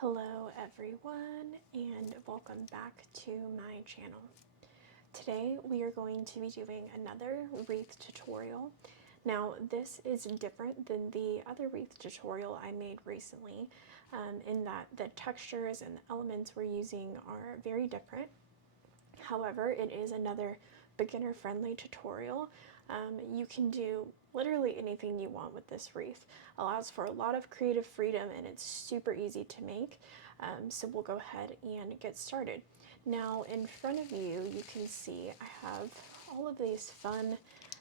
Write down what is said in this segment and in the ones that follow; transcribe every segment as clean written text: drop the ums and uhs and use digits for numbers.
Hello everyone and welcome back to my channel. Today we are going to be doing another wreath tutorial. Now this is different than the other wreath tutorial I made recently in that the textures and the elements we're using are very different. However, it is another beginner friendly tutorial. You can do literally anything you want with this wreath. Allows for a lot of creative freedom and it's super easy to make. So we'll go ahead and get started. Now in front of you, you can see I have all of these fun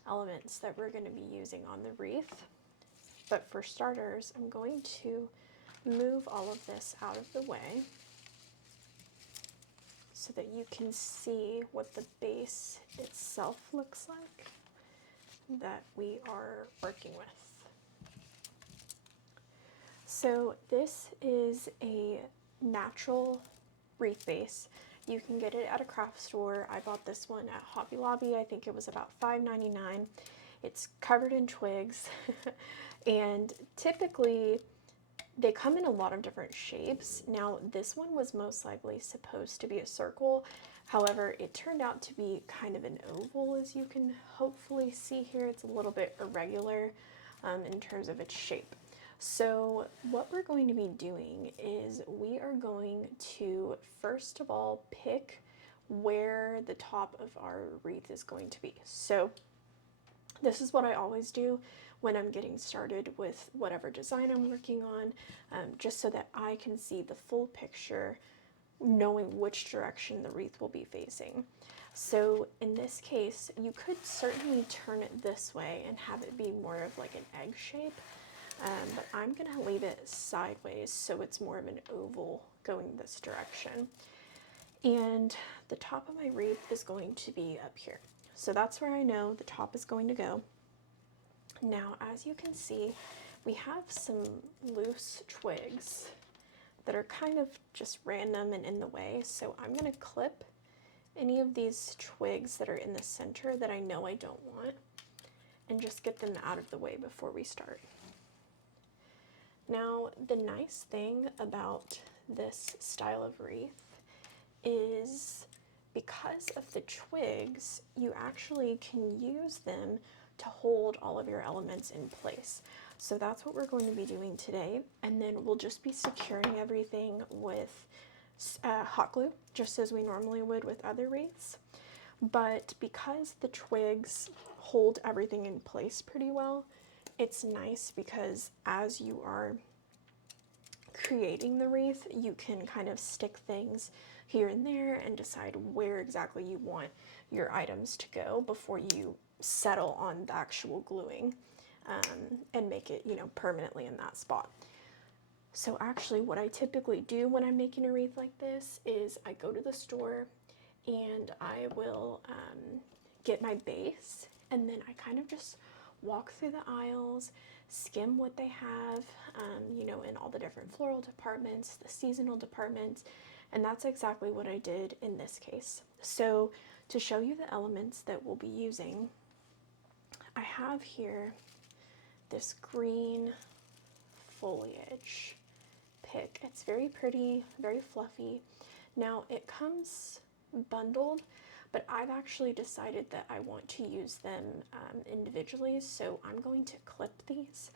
elements that we're going to be using on the wreath. But for starters, I'm going to move all of this out of the way so that you can see what the base itself looks like that we are working with. So this is a natural wreath base. You can get it at a craft store. I bought this one at Hobby Lobby. I think it was about $5.99. It's covered in twigs and typically they come in a lot of different shapes. Now this one was most likely supposed to be a circle. However, it turned out to be kind of an oval, as you can hopefully see here. It's a little bit irregular in terms of its shape. So what we're going to be doing is we are going to first of all pick where the top of our wreath is going to be. So this is what I always do when I'm getting started with whatever design I'm working on, just so that I can see the full picture, knowing which direction the wreath will be facing. So in this case, you could certainly turn it this way and have it be more of like an egg shape, but I'm gonna leave it sideways so it's more of an oval going this direction. And the top of my wreath is going to be up here. So that's where I know the top is going to go. Now, as you can see, we have some loose twigs that are kind of just random and in the way. So I'm going to clip any of these twigs that are in the center that I know I don't want and just get them out of the way before we start. Now, the nice thing about this style of wreath is because of the twigs, you actually can use them to hold all of your elements in place. So that's what we're going to be doing today. And then we'll just be securing everything with hot glue, just as we normally would with other wreaths. But because the twigs hold everything in place pretty well, it's nice because as you are creating the wreath, you can kind of stick things here and there and decide where exactly you want your items to go before you settle on the actual gluing and make it, permanently in that spot. So actually what I typically do when I'm making a wreath like this is I go to the store and I will get my base, and then I kind of just walk through the aisles, skim what they have, in all the different floral departments, the seasonal departments, and that's exactly what I did in this case. So to show you the elements that we'll be using, I have here this green foliage pick. It's very pretty, very fluffy. Now it comes bundled, but I've actually decided that I want to use them individually, so I'm going to clip these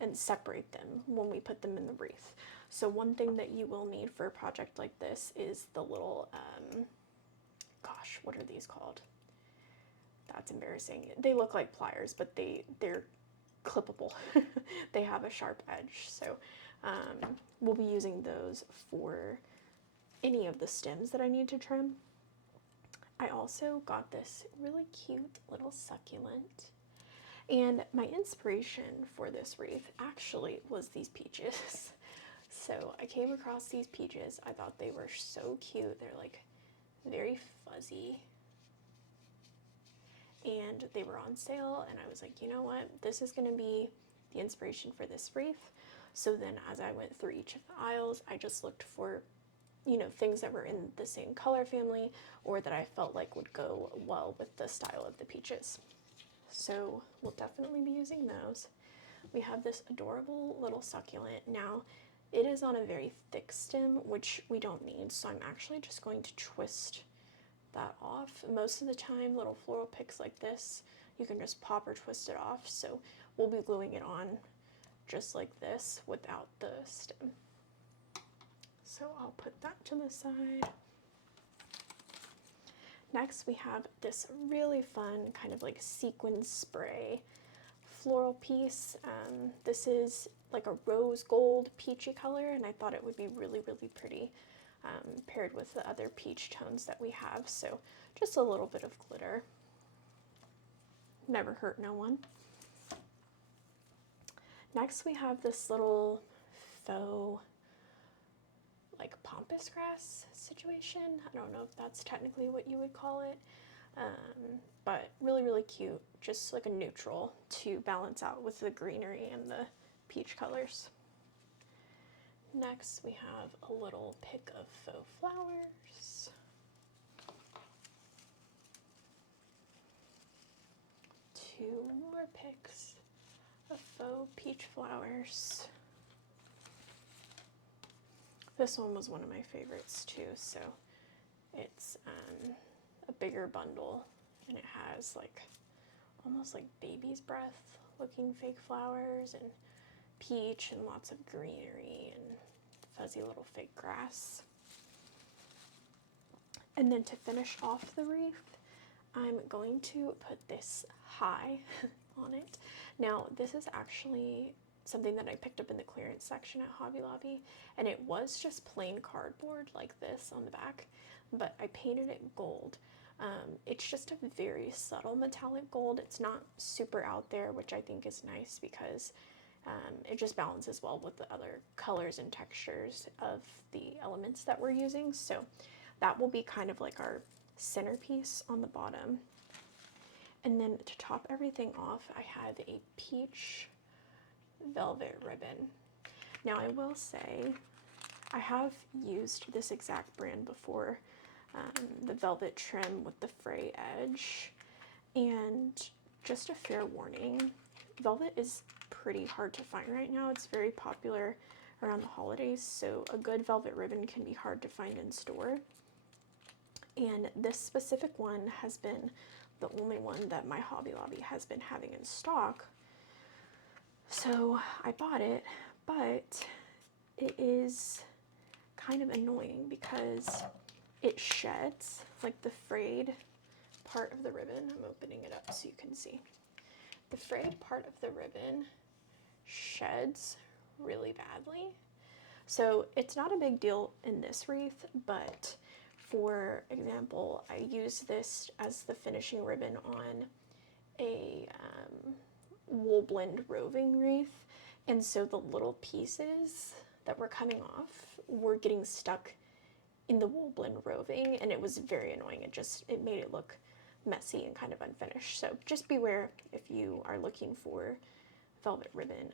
and separate them when we put them in the wreath. So one thing that you will need for a project like this is the little, gosh, what are these called? That's embarrassing. They look like pliers, but they're clippable. They have a sharp edge, so we'll be using those for any of the stems that I need to trim. I also got this really cute little succulent, and my inspiration for this wreath actually was these peaches. So I came across these peaches. I thought they were so cute. They're like very fuzzy, and they were on sale, and I was like, you know what, this is going to be the inspiration for this wreath. So then as I went through each of the aisles, I just looked for things that were in the same color family or that I felt like would go well with the style of the peaches. So we'll definitely be using those. We have this adorable little succulent. Now It is on a very thick stem, which we don't need, so I'm actually just going to twist that off. Most of the time, little floral picks like this, you can just pop or twist it off, so we'll be gluing it on just like this without the stem. So I'll put that to the side. Next we have this really fun kind of like sequin spray floral piece. This is like a rose gold peachy color, and I thought it would be really, really pretty paired with the other peach tones that we have. So just a little bit of glitter. Never hurt no one. Next we have this little faux like pampas grass situation. I don't know if that's technically what you would call it, but really, really cute. Just like a neutral to balance out with the greenery and the peach colors. Next we have a little pick of faux flowers. Two more picks of faux peach flowers. This one was one of my favorites too, so it's a bigger bundle, and it has like almost like baby's breath looking fake flowers and peach and lots of greenery and fuzzy little fake grass. And then to finish off the wreath, I'm going to put this high on it. Now this is actually something that I picked up in the clearance section at Hobby Lobby, and it was just plain cardboard like this on the back, but I painted it gold. It's just a very subtle metallic gold. It's not super out there, which I think is nice because it just balances well with the other colors and textures of the elements that we're using. So that will be kind of like our centerpiece on the bottom. And then to top everything off, I have a peach velvet ribbon. Now I will say I have used this exact brand before, the velvet trim with the fray edge, and just a fair warning, velvet is pretty hard to find right now. It's very popular around the holidays, so a good velvet ribbon can be hard to find in store. And this specific one has been the only one that my Hobby Lobby has been having in stock. So I bought it, but it is kind of annoying because it sheds, like the frayed part of the ribbon. I'm opening it up so you can see. The frayed part of the ribbon sheds really badly. So it's not a big deal in this wreath, but for example, I used this as the finishing ribbon on a wool blend roving wreath, and so the little pieces that were coming off were getting stuck in the wool blend roving, and it was very annoying. It made it look messy and kind of unfinished. So just beware if you are looking for velvet ribbon.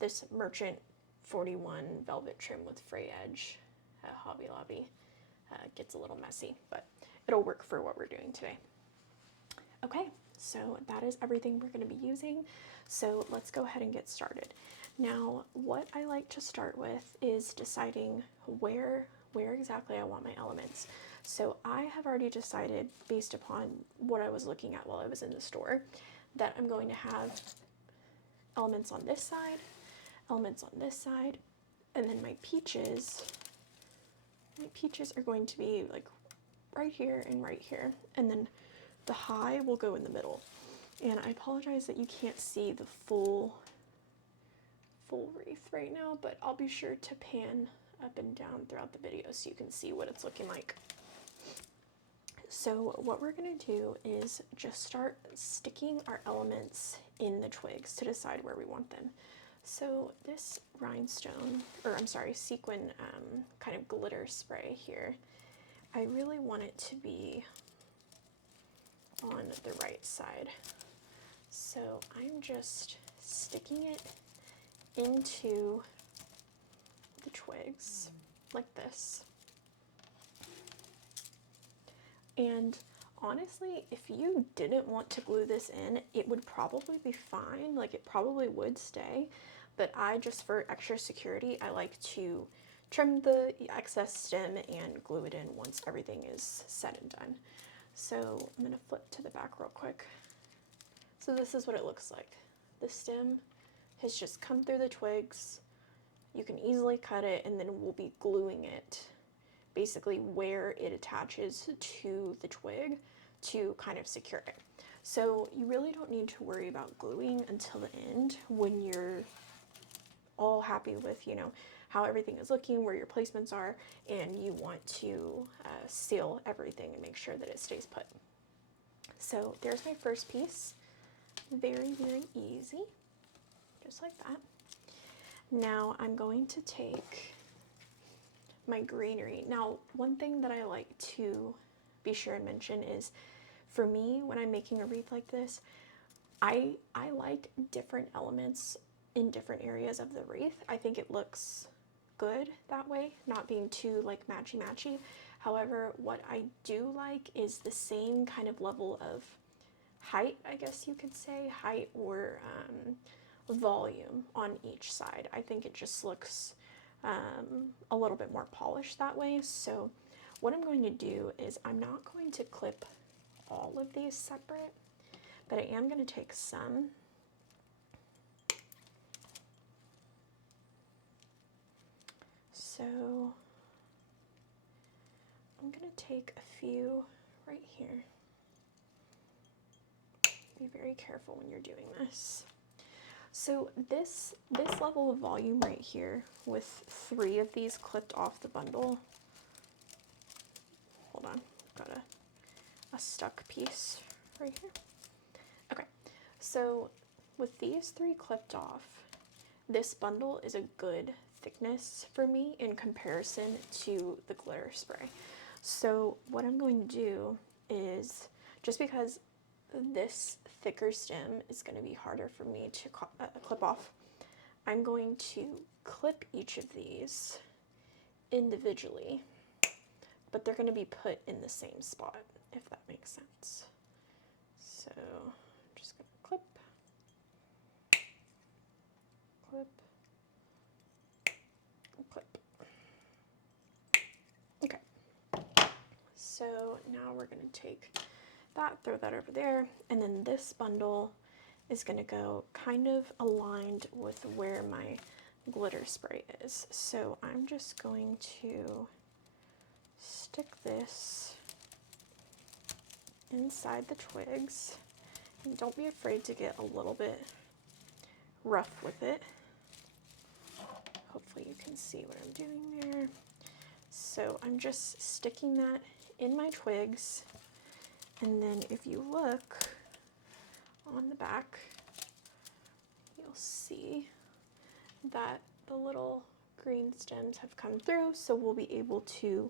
This Merchant 41 velvet trim with fray edge at Hobby Lobby gets a little messy, but it'll work for what we're doing today. Okay, so that is everything we're going to be using. So let's go ahead and get started. Now, what I like to start with is deciding where exactly I want my elements. So I have already decided, based upon what I was looking at while I was in the store, that I'm going to have elements on this side, elements on this side, and then my peaches are going to be like right here and right here, and then the high will go in the middle. And I apologize that you can't see the full wreath right now, but I'll be sure to pan up and down throughout the video so you can see what it's looking like. So what we're going to do is just start sticking our elements in the twigs to decide where we want them. So this sequin kind of glitter spray here, I really want it to be on the right side. So I'm just sticking it into the twigs like this. And honestly, if you didn't want to glue this in, it would probably be fine, like it probably would stay, but I just, for extra security, I like to trim the excess stem and glue it in once everything is said and done. So I'm gonna flip to the back real quick. So this is what it looks like. The stem has just come through the twigs. You can easily cut it, and then we'll be gluing it basically where it attaches to the twig to kind of secure it. So you really don't need to worry about gluing until the end when you're all happy with, you know, how everything is looking, where your placements are, and you want to seal everything and make sure that it stays put. So there's my first piece. Very, very easy, just like that. Now I'm going to take my greenery. Now, one thing that I like to be sure and mention is, for me, when I'm making a wreath like this, I like different elements in different areas of the wreath. I think it looks good that way, not being too like matchy-matchy. However, what I do like is the same kind of level of height, I guess you could say, height or volume on each side. I think it just looks a little bit more polished that way. So what I'm going to do is, I'm not going to clip all of these separate, but I am going to take some. So I'm going to take a few right here. Be very careful when you're doing this. So this level of volume right here, with 3 of these clipped off the bundle. Hold on, got a stuck piece right here. Okay, so with these 3 clipped off, this bundle is a good thickness for me in comparison to the glitter spray. So what I'm going to do is, just because this thicker stem is going to be harder for me to clip off, I'm going to clip each of these individually, but they're going to be put in the same spot, if that makes sense. So I'm just going to clip, clip, clip. Okay, so now we're going to take that, throw that over there, and then this bundle is going to go kind of aligned with where my glitter spray is. So I'm just going to stick this inside the twigs, and don't be afraid to get a little bit rough with it. Hopefully you can see what I'm doing there. So I'm just sticking that in my twigs. And then if you look on the back, you'll see that the little green stems have come through, so we'll be able to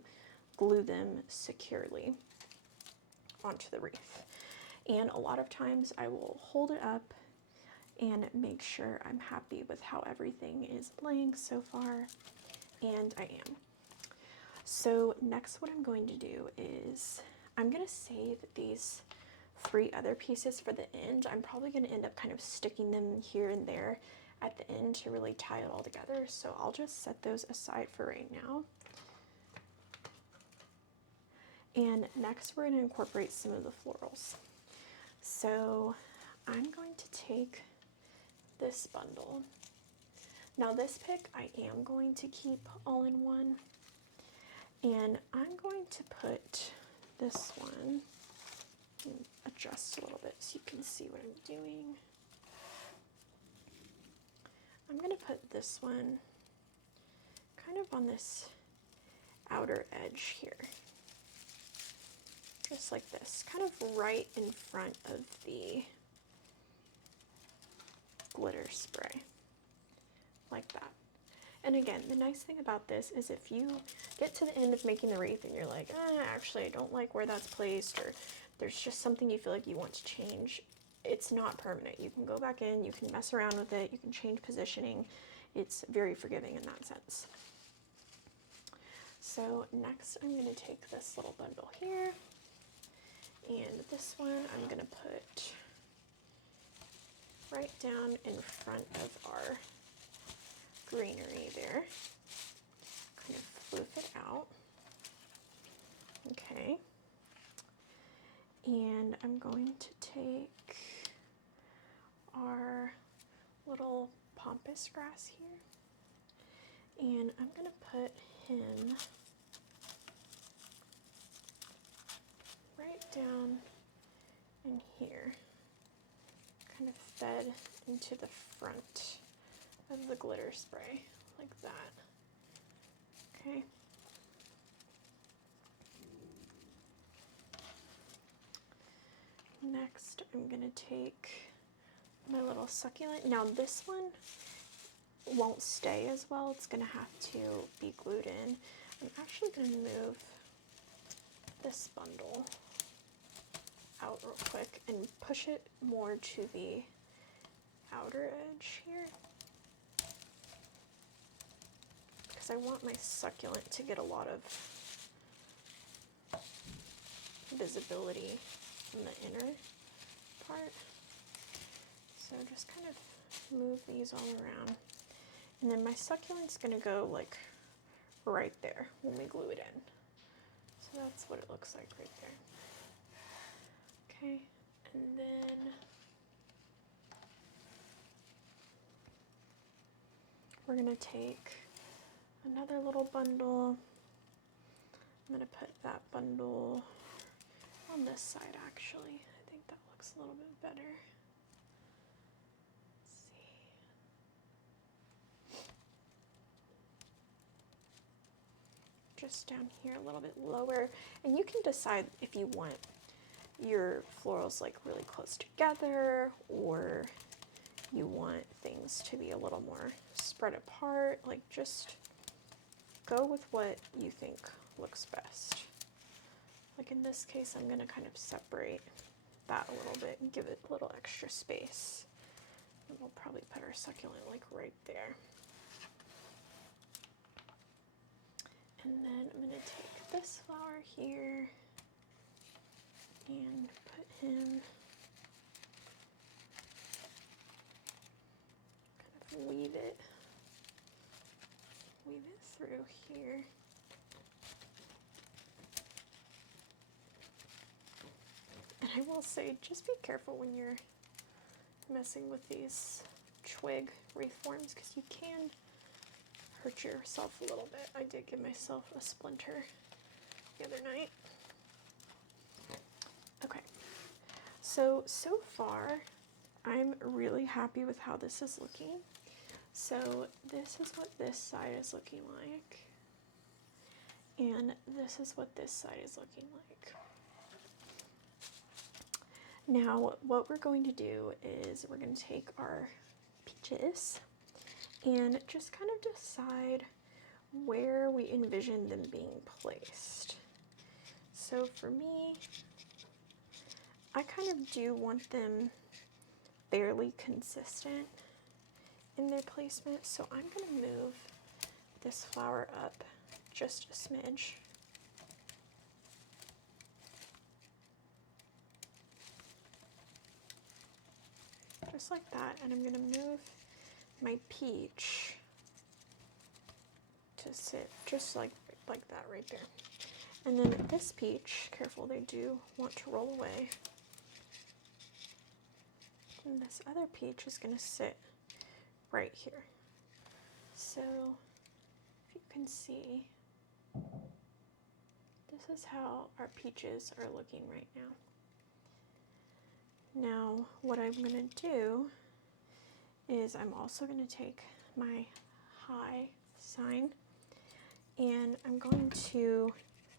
glue them securely onto the wreath. And a lot of times I will hold it up and make sure I'm happy with how everything is laying so far, and I am. So next, what I'm going to do is, I'm going to save these 3 other pieces for the end. I'm probably going to end up kind of sticking them here and there at the end to really tie it all together. So I'll just set those aside for right now. And next we're going to incorporate some of the florals. So I'm going to take this bundle. Now this pick I am going to keep all in one. And I'm going to put this one, adjust a little bit so you can see what I'm doing. I'm going to put this one kind of on this outer edge here, just like this, kind of right in front of the glitter spray, like that. And again, the nice thing about this is, if you get to the end of making the wreath and you're like, actually I don't like where that's placed, or there's just something you feel like you want to change, it's not permanent. You can go back in, you can mess around with it, you can change positioning. It's very forgiving in that sense. So next I'm going to take this little bundle here, and this one I'm going to put right down in front of our greenery there. Kind of floof it out. Okay. And I'm going to take our little pampas grass here, and I'm going to put him right down in here, kind of fed into the front of the glitter spray, like that. Okay. Next, I'm going to take my little succulent. Now this one won't stay as well. It's going to have to be glued in. I'm actually going to move this bundle out real quick and push it more to the outer edge here, because I want my succulent to get a lot of visibility in the inner part. So just kind of move these all around. And then my succulent's gonna go like right there when we glue it in. So that's what it looks like right there. Okay, and then we're gonna take another little bundle. I'm gonna put that bundle on this side actually. I think that looks a little bit better. Let's see. Just down here a little bit lower. And you can decide if you want your florals like really close together, or you want things to be a little more spread apart. Like, just go with what you think looks best. Like in this case, I'm going to kind of separate that a little bit and give it a little extra space. And we'll probably put our succulent like right there. And then I'm going to take this flower here and put him kind of weave it through here. And I will say, just be careful when you're messing with these twig wreath forms, because you can hurt yourself a little bit. I did give myself a splinter the other night. Okay, so far I'm really happy with how this is looking. So this is what this side is looking like, and this is what this side is looking like. Now what we're going to do is we're going to take our peaches and just kind of decide where we envision them being placed. So for me, I kind of do want them fairly consistent in their placement, so I'm going to move this flower up just a smidge. Just like that, and I'm going to move my peach to sit just like that right there. And then this peach, careful, they do want to roll away. And this other peach is going to sit right here. So if you can see, this is how our peaches are looking right now. Now what I'm going to do is I'm also going to take my high sign and I'm going to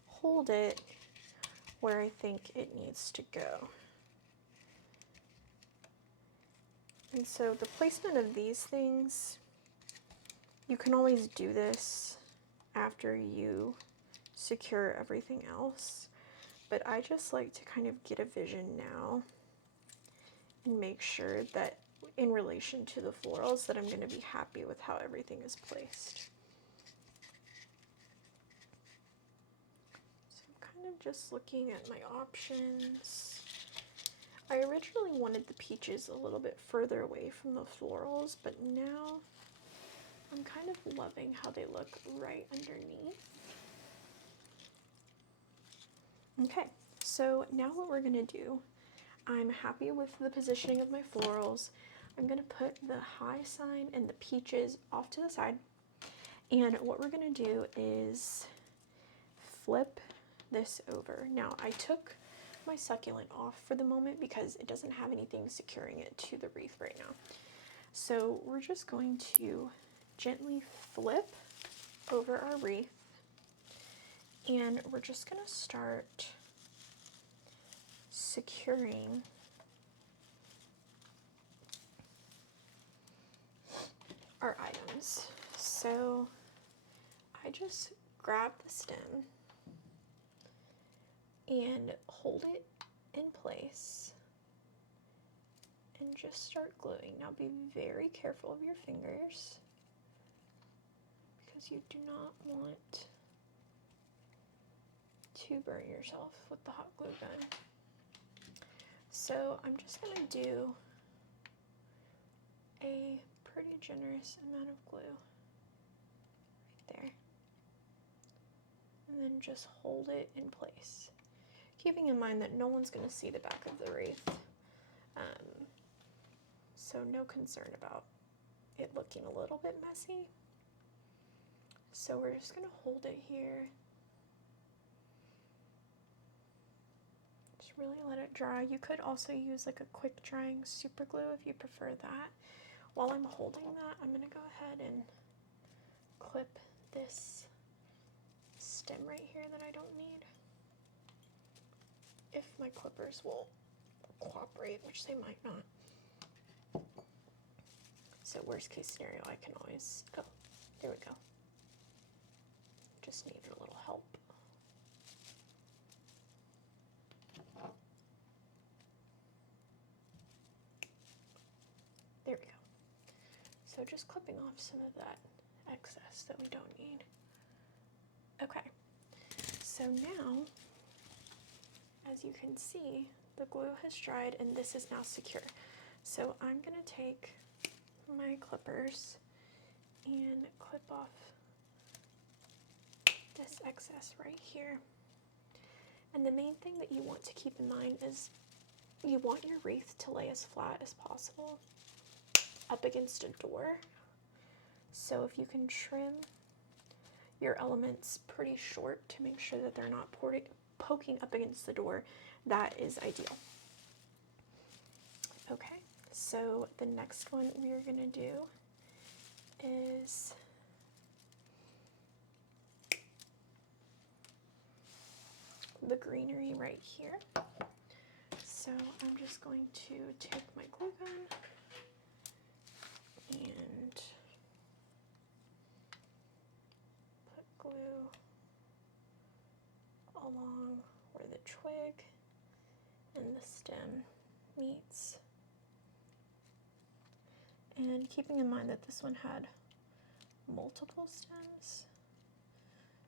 hold it where I think it needs to go. And so the placement of these things, you can always do this after you secure everything else, but I just like to kind of get a vision now and make sure that in relation to the florals that I'm going to be happy with how everything is placed. So I'm kind of just looking at my options. I originally wanted the peaches a little bit further away from the florals, but now I'm kind of loving how they look right underneath. Okay, so now what we're gonna do, I'm happy with the positioning of my florals. I'm gonna put the high sign and the peaches off to the side. And what we're gonna do is flip this over. Now I took my succulent off for the moment because it doesn't have anything securing it to the wreath right now. So we're just going to gently flip over our wreath, and we're just gonna start securing our items. So I just grab the stem and hold it in place and just start gluing. Now be very careful of your fingers because you do not want to burn yourself with the hot glue gun. So I'm just gonna do a pretty generous amount of glue right there, and then just hold it in place, keeping in mind that no one's going to see the back of the wreath, so no concern about it looking a little bit messy. So we're just going to hold it here, just really let it dry. You could also use like a quick drying super glue if you prefer that. While I'm holding that, I'm going to go ahead and clip this stem right here that I don't need, if my clippers will cooperate, which they might not. So worst case scenario, I can always, oh, there we go. Just needed a little help. There we go. So just clipping off some of that excess that we don't need. Okay, so now, as you can see, the glue has dried and this is now secure. So I'm gonna take my clippers and clip off this excess right here. And the main thing that you want to keep in mind is you want your wreath to lay as flat as possible up against a door. So if you can trim your elements pretty short to make sure that they're not poking up against the door, that is ideal. Okay, so the next one we are gonna do is the greenery right here. So I'm just going to take my glue gun and put glue along where the twig and the stem meets. And keeping in mind that this one had multiple stems,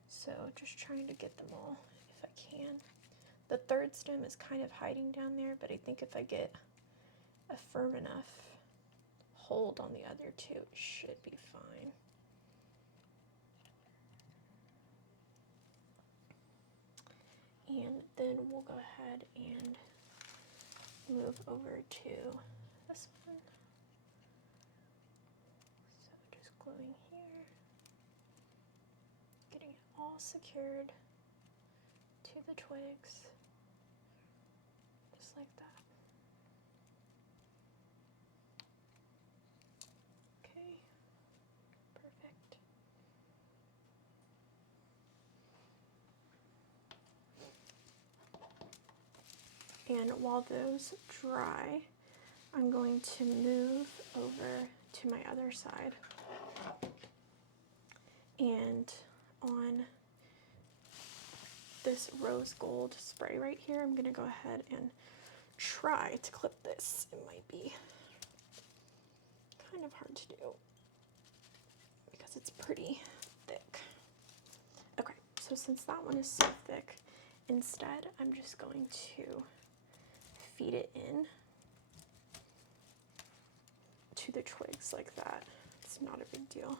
so just trying to get them all if I can. The third stem is kind of hiding down there, but I think if I get a firm enough hold on the other two, it should be fine. And then we'll go ahead and move over to this one. So just gluing here, getting it all secured to the twigs, just like that. Okay, perfect. And while those dry, I'm going to move over to my other side. And on this rose gold spray right here, I'm gonna go ahead and try to clip this. It might be kind of hard to do because it's pretty thick. Okay, so since that one is so thick, instead I'm just going to feed it in to the twigs like that. It's not a big deal.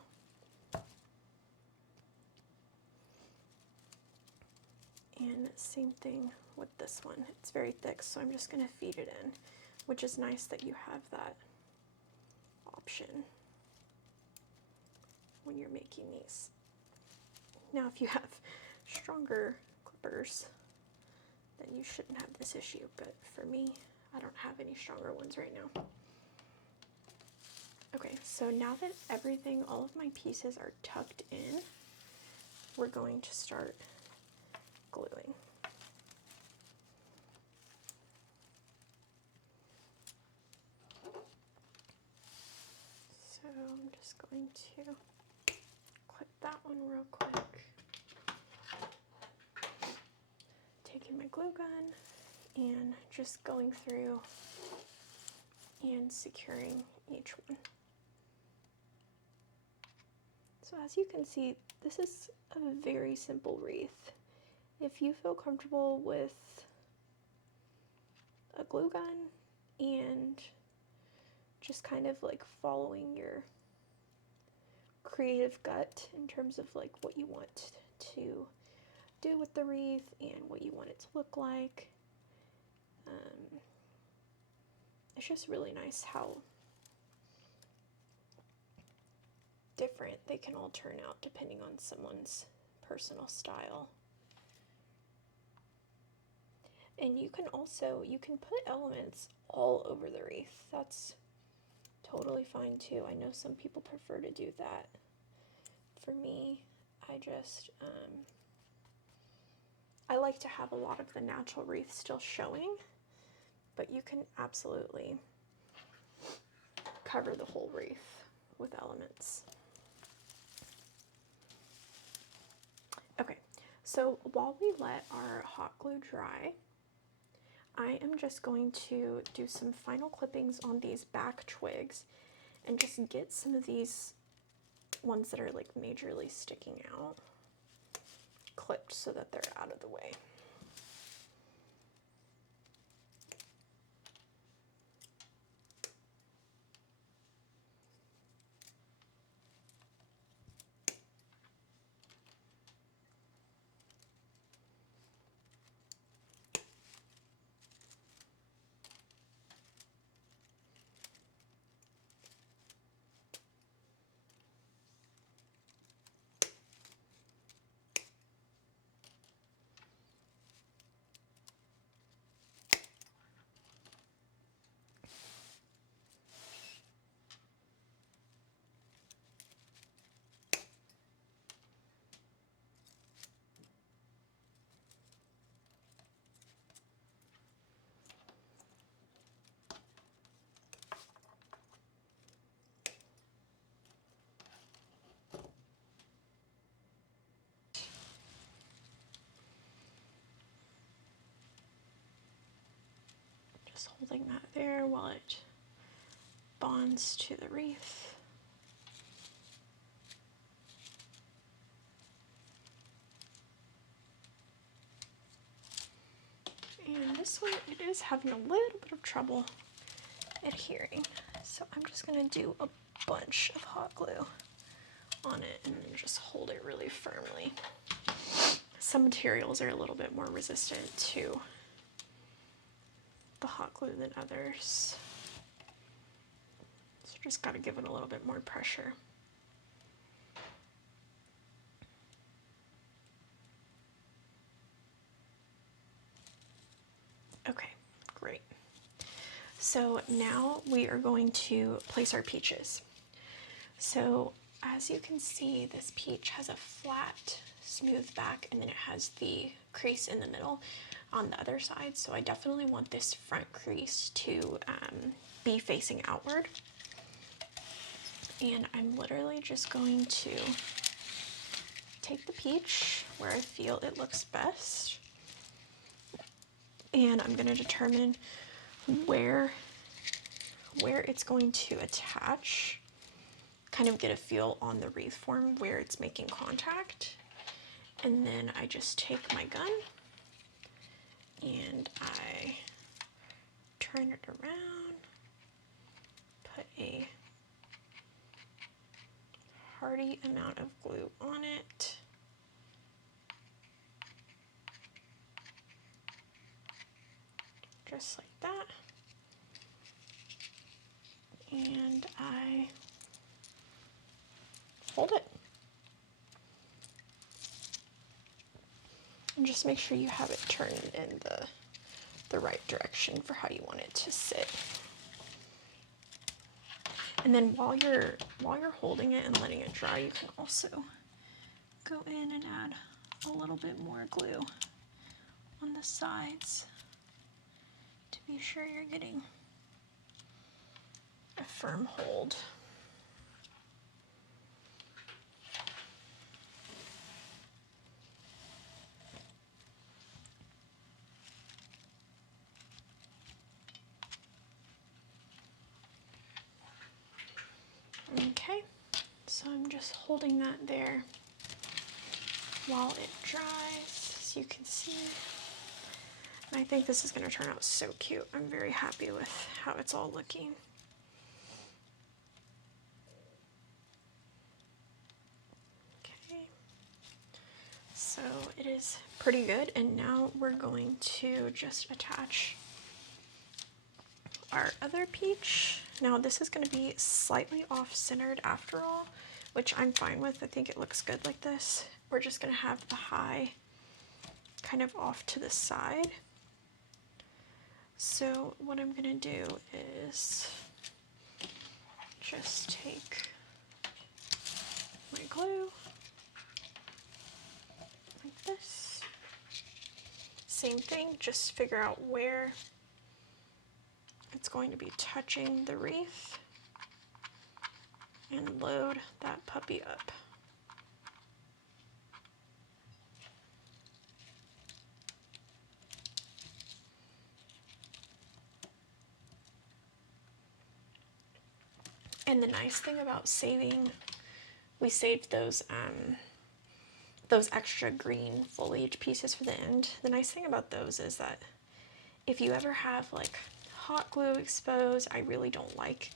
same thing with this one. It's very thick, so I'm just going to feed it in, which is nice that you have that option when you're making these. Now, if you have stronger clippers, then you shouldn't have this issue, but for me, I don't have any stronger ones right now. Okay, so now that everything, all of my pieces are tucked in, we're going to start gluing. So I'm just going to clip that one real quick. Taking my glue gun and just going through and securing each one. So as you can see, this is a very simple wreath. If you feel comfortable with a glue gun and just kind of like following your creative gut in terms of like what you want to do with the wreath and what you want it to look like, it's just really nice how different they can all turn out depending on someone's personal style. And you can put elements all over the wreath. That's totally fine too. I know some people prefer to do that. For me, I like to have a lot of the natural wreath still showing, but you can absolutely cover the whole wreath with elements. Okay, so while we let our hot glue dry, I am just going to do some final clippings on these back twigs and just get some of these ones that are like majorly sticking out clipped so that they're out of the way. Just holding that there while it bonds to the wreath. And this one, it is having a little bit of trouble adhering. So I'm just gonna do a bunch of hot glue on it and then just hold it really firmly. Some materials are a little bit more resistant to the hot glue than others. So just gotta give it a little bit more pressure. Okay, great. So now we are going to place our peaches. So as you can see, this peach has a flat, smooth back, and then it has the crease in the middle on the other side. So I definitely want this front crease to be facing outward. And I'm literally just going to take the peach where I feel it looks best. And I'm going to determine where it's going to attach, kind of get a feel on the wreath form where it's making contact. And then I just take my gun and I turn it around, put a hearty amount of glue on it, just like that. And I fold it. And just make sure you have it turned in the right direction for how you want it to sit. And then while you're holding it and letting it dry, you can also go in and add a little bit more glue on the sides to be sure you're getting a firm hold. Okay, so I'm just holding that there while it dries, as you can see. And I think this is going to turn out so cute. I'm very happy with how it's all looking. Okay, so it is pretty good, and now we're going to just attach our other peach. Now this is going to be slightly off-centered after all, which I'm fine with. I think it looks good like this. We're just going to have the high kind of off to the side. So what I'm going to do is just take my glue like this. Same thing, just figure out where it's going to be touching the wreath and load that puppy up. And the nice thing about we saved those extra green foliage pieces for the end. The nice thing about those is that if you ever have like hot glue exposed, I really don't like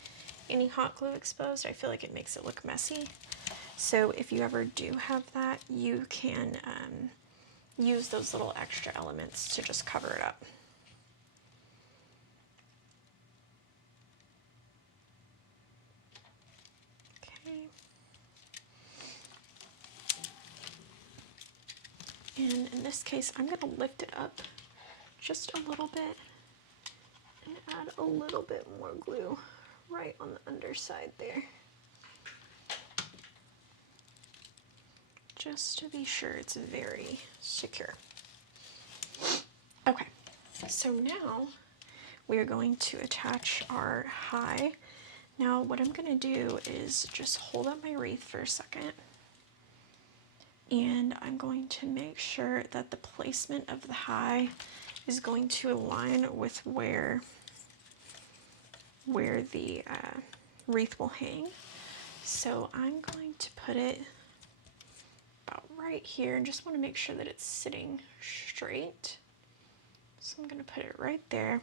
any hot glue exposed. I feel like it makes it look messy. So if you ever do have that, you can use those little extra elements to just cover it up. Okay. And in this case, I'm going to lift it up just a little bit and add a little bit more glue right on the underside there, just to be sure it's very secure. Okay, so now we are going to attach our high. Now what I'm going to do is just hold up my wreath for a second, and I'm going to make sure that the placement of the high is going to align with where the wreath will hang. So I'm going to put it about right here, and just want to make sure that it's sitting straight. So I'm going to put it right there.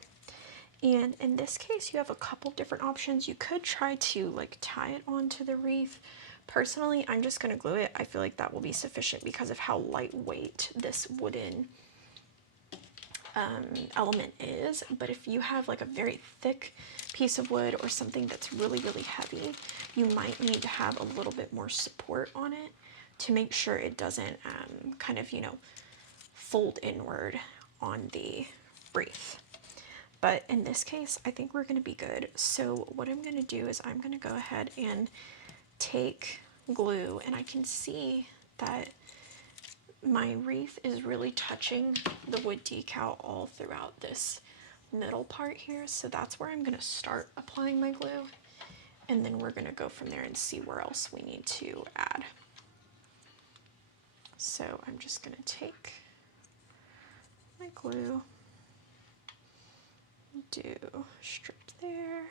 And in this case, you have a couple different options. You could try to like tie it onto the wreath. Personally, I'm just going to glue it. I feel like that will be sufficient because of how lightweight this wooden element is. But if you have like a very thick piece of wood or something that's really, really heavy, you might need to have a little bit more support on it to make sure it doesn't kind of, you know, fold inward on the wreath. But in this case, I think we're going to be good. So what I'm going to do is I'm going to go ahead and take glue, and I can see that my wreath is really touching the wood decal all throughout this middle part here. So that's where I'm going to start applying my glue, and then we're going to go from there and see where else we need to add. So I'm just going to take my glue, do strip there,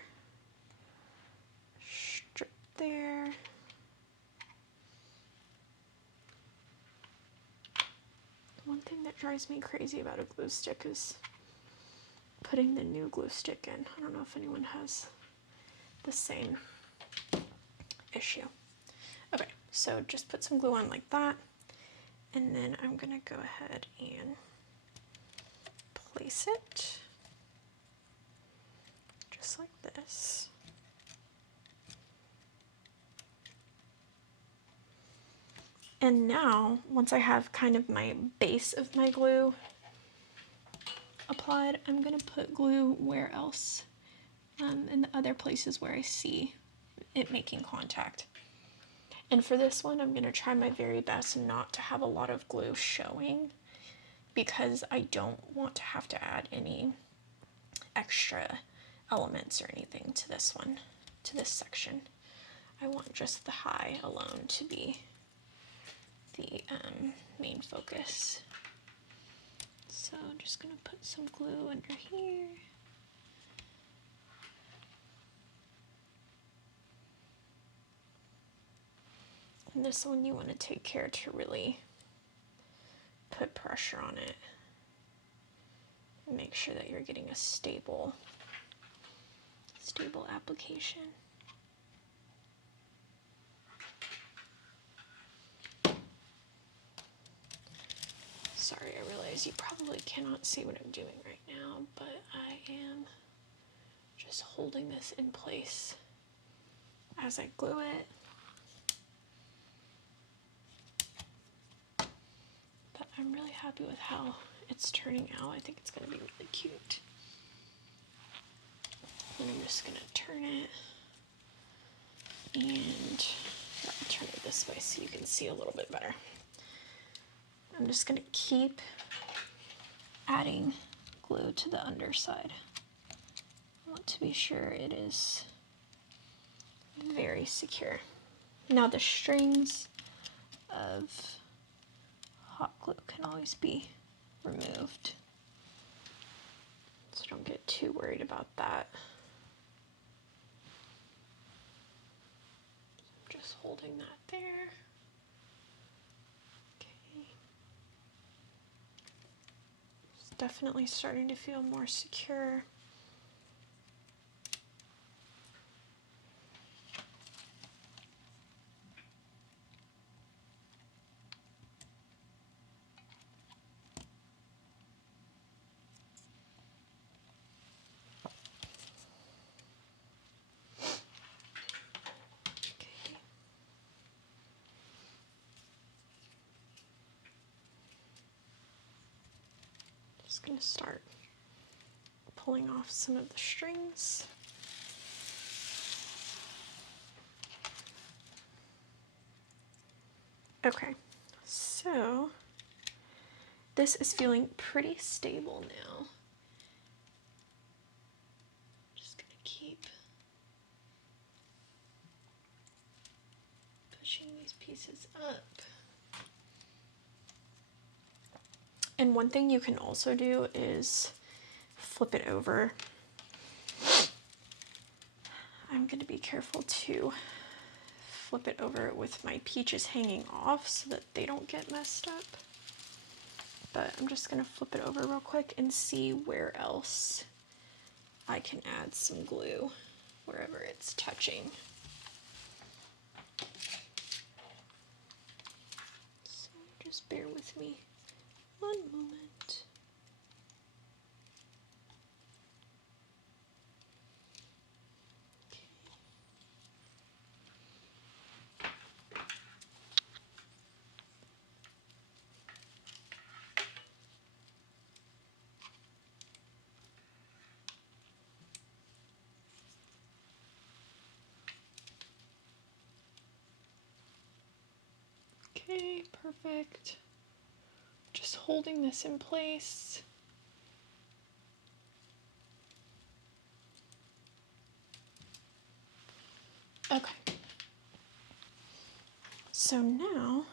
strip there. One thing that drives me crazy about a glue stick is putting the new glue stick in. I don't know if anyone has the same issue. Okay, so just put some glue on like that, and then I'm gonna go ahead and place it. just like this. And now, once I have kind of my base of my glue applied, I'm gonna put glue where else? In the other places where I see it making contact. And for this one, I'm gonna try my very best not to have a lot of glue showing, because I don't want to have to add any extra elements or anything to this one, to this section. I want just the high alone to be the main focus. So I'm just gonna put some glue under here. And this one you want to take care to really put pressure on it. And make sure that you're getting a stable application. Sorry, I realize you probably cannot see what I'm doing right now, but I am just holding this in place as I glue it. But I'm really happy with how it's turning out. I think it's going to be really cute. And I'm just going to turn it, and I'll turn it this way so you can see a little bit better. I'm just going to keep adding glue to the underside. I want to be sure it is very secure. Now the strings of hot glue can always be removed, so don't get too worried about that. I'm just holding that there. Okay. It's definitely starting to feel more secure. Just going to start pulling off some of the strings. Okay, so this is feeling pretty stable now. Just going to keep pushing these pieces up. And one thing you can also do is flip it over. I'm going to be careful to flip it over with my peaches hanging off so that they don't get messed up. But I'm just going to flip it over real quick and see where else I can add some glue wherever it's touching. So just bear with me one moment. Okay, perfect. Just holding this in place. Okay. So now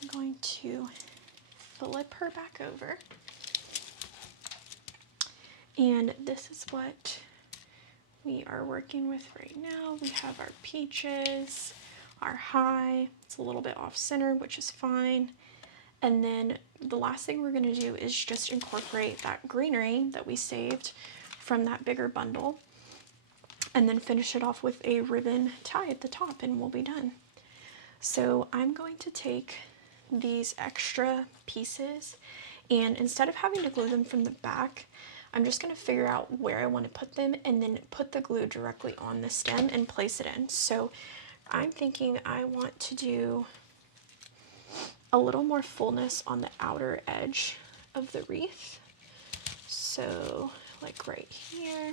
I'm going to flip her back over. And this is what we are working with right now. We have our peaches, our high. It's a little bit off center, which is fine. And then the last thing we're going to do is just incorporate that greenery that we saved from that bigger bundle, and then finish it off with a ribbon tie at the top, and we'll be done. So I'm going to take these extra pieces, and instead of having to glue them from the back, I'm just going to figure out where I want to put them and then put the glue directly on the stem and place it in. So I'm thinking I want to do a little more fullness on the outer edge of the wreath. So like right here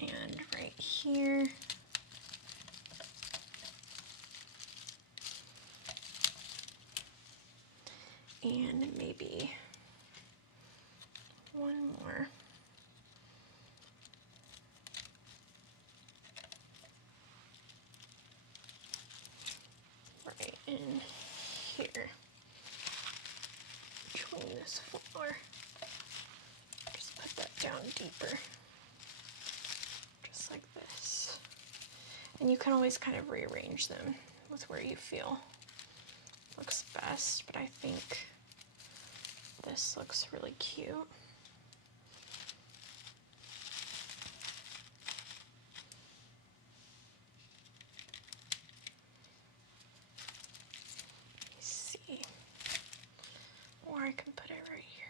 and right here. And maybe one more. Right in here, between this flower. Just put that down deeper, just like this. And you can always kind of rearrange them with where you feel looks best, but I think this looks really cute. Let me see. Or I can put it right here.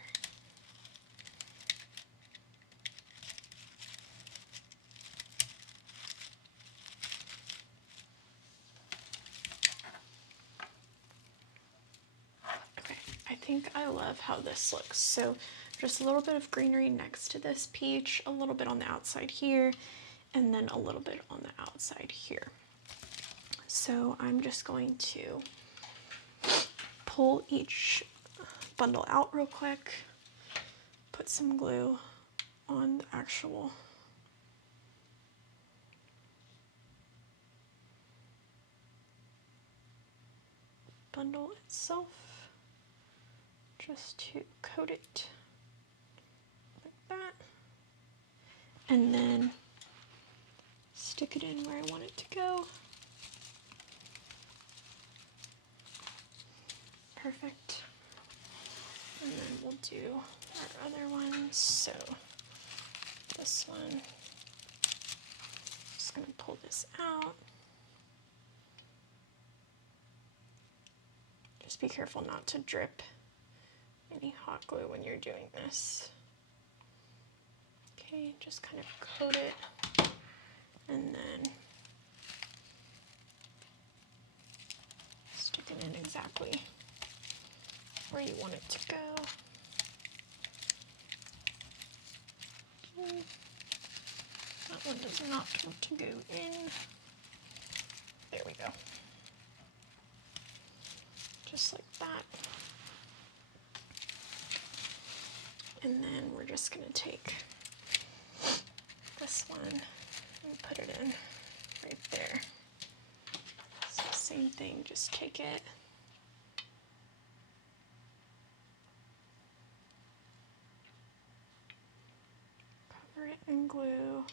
Okay, I think I love how this looks. So just a little bit of greenery next to this peach, a little bit on the outside here, and then a little bit on the outside here. So I'm just going to pull each bundle out real quick, put some glue on the actual bundle itself, just to coat it like that, and then stick it in where I want it to go. Perfect. And then we'll do our other ones. So this one, just gonna pull this out. Just be careful not to drip any hot glue when you're doing this. Okay, just kind of coat it, and then stick it in exactly where you want it to go. Okay. That one does not want to go in. There we go. Just like that. And then we're just gonna take this one and put it in right there. So same thing, just take it, cover it in glue,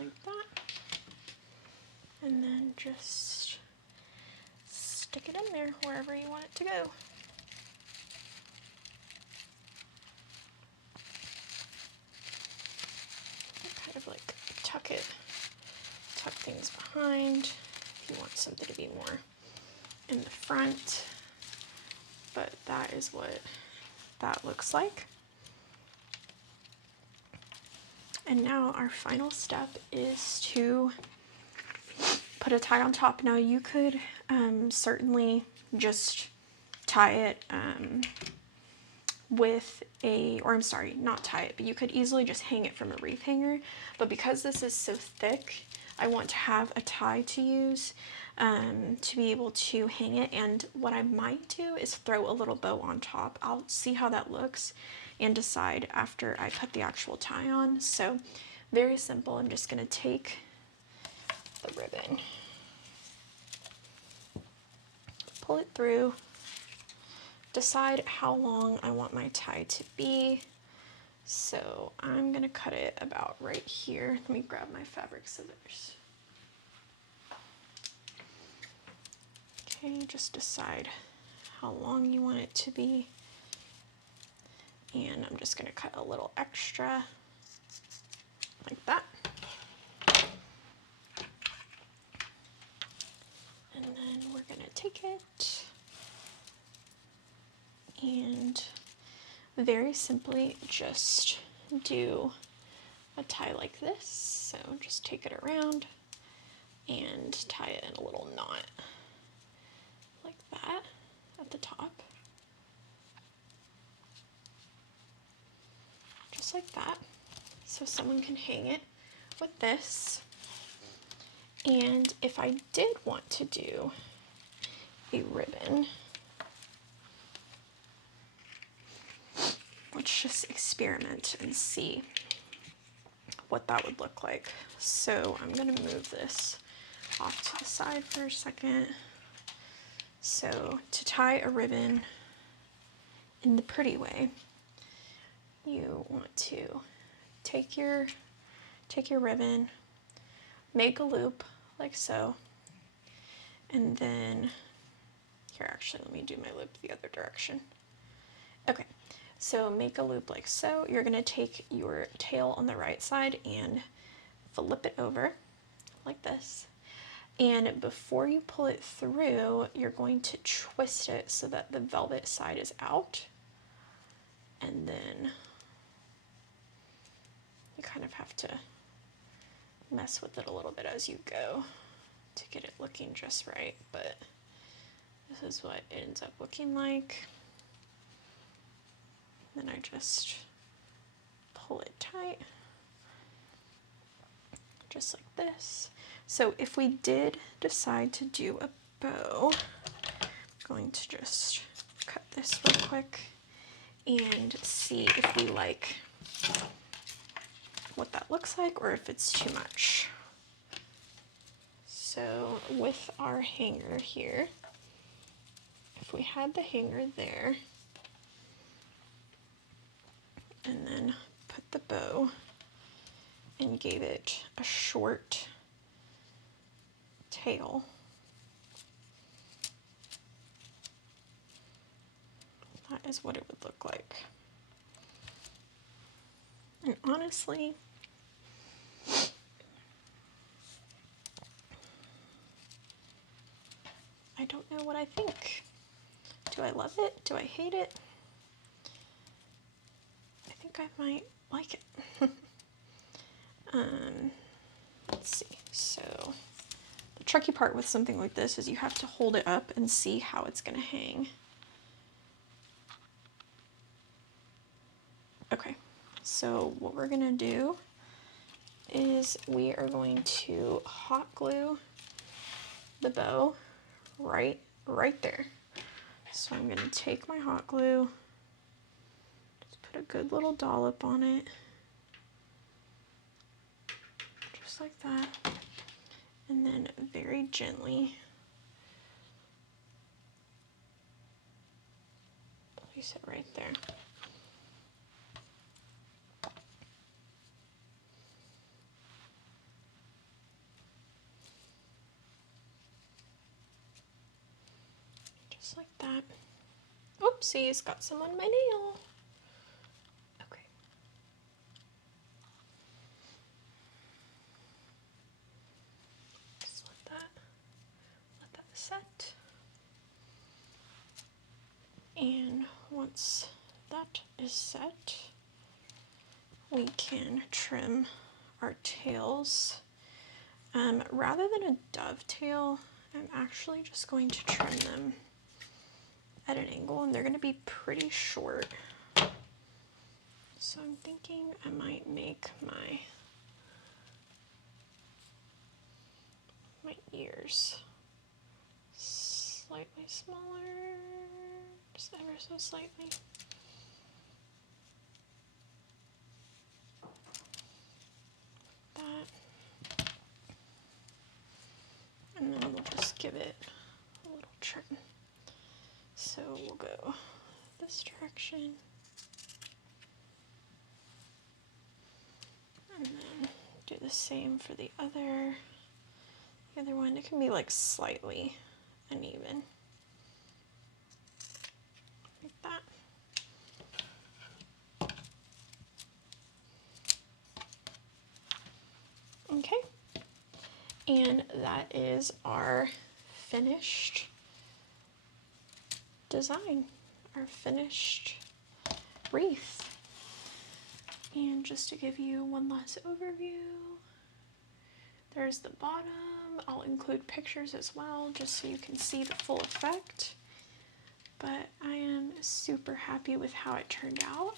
like that, and then just stick it in there wherever you want it to go. Kind of like tuck things behind if you want something to be more in the front, but that is what that looks like. And now our final step is to put a tie on top. Now you could certainly just tie it with a, or I'm sorry, not tie it, but you could easily just hang it from a wreath hanger. But because this is so thick, I want to have a tie to use to be able to hang it. And what I might do is throw a little bow on top. I'll see how that looks and decide after I put the actual tie on. So very simple. I'm just going to take the ribbon, pull it through, decide how long I want my tie to be. So I'm gonna cut it about right here. Let me grab my fabric scissors. Okay, just decide how long you want it to be. And I'm just gonna cut a little extra like that. And then we're gonna take it and very simply just do a tie like this. So just take it around and tie it in a little knot like that at the top. Just like that. So someone can hang it with this. And if I did want to do a ribbon, let's just experiment and see what that would look like. So I'm gonna move this off to the side for a second. So to tie a ribbon in the pretty way, you want to take your ribbon, make a loop like so, and then here, actually, let me do my loop the other direction. Okay, so make a loop like so. You're gonna take your tail on the right side and flip it over like this. And before you pull it through, you're going to twist it so that the velvet side is out. And then you kind of have to mess with it a little bit as you go to get it looking just right, but this is what it ends up looking like. Then I just pull it tight, just like this. So if we did decide to do a bow, I'm going to just cut this real quick and see if we like what that looks like or if it's too much. So with our hanger here, if we had the hanger there and then put the bow and gave it a short tail, that is what it would look like. And honestly, I don't know what I think. Do I love it? Do I hate it? I think I might like it. Let's see. So the tricky part with something like this is you have to hold it up and see how it's going to hang. Okay, so what we're going to do is we are going to hot glue the bow right there. So I'm going to take my hot glue, just put a good little dollop on it, just like that, and then very gently place it right there. Just like that. Oopsies, got some on my nail. Okay. Just let that set. And once that is set, we can trim our tails. Rather than a dovetail, I'm actually just going to trim them at an angle, and they're going to be pretty short. So I'm thinking I might make my ears slightly smaller, just ever so slightly. That. And then we'll just give it a little trim. So we'll go this direction. And then do the same for the other one. It can be like slightly uneven. Like that. Okay. And that is our finished design, our finished wreath. And just to give you one last overview, there's the bottom. I'll include pictures as well, just so you can see the full effect. But I am super happy with how it turned out.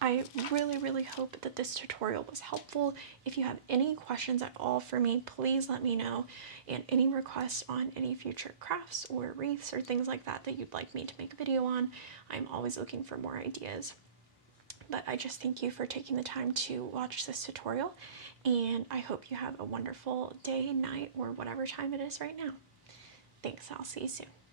I really hope that this tutorial was helpful. If you have any questions at all for me, please let me know. And any requests on any future crafts or wreaths or things like that that you'd like me to make a video on, I'm always looking for more ideas. But I just thank you for taking the time to watch this tutorial, and I hope you have a wonderful day, night, or whatever time it is right now. Thanks, I'll see you soon.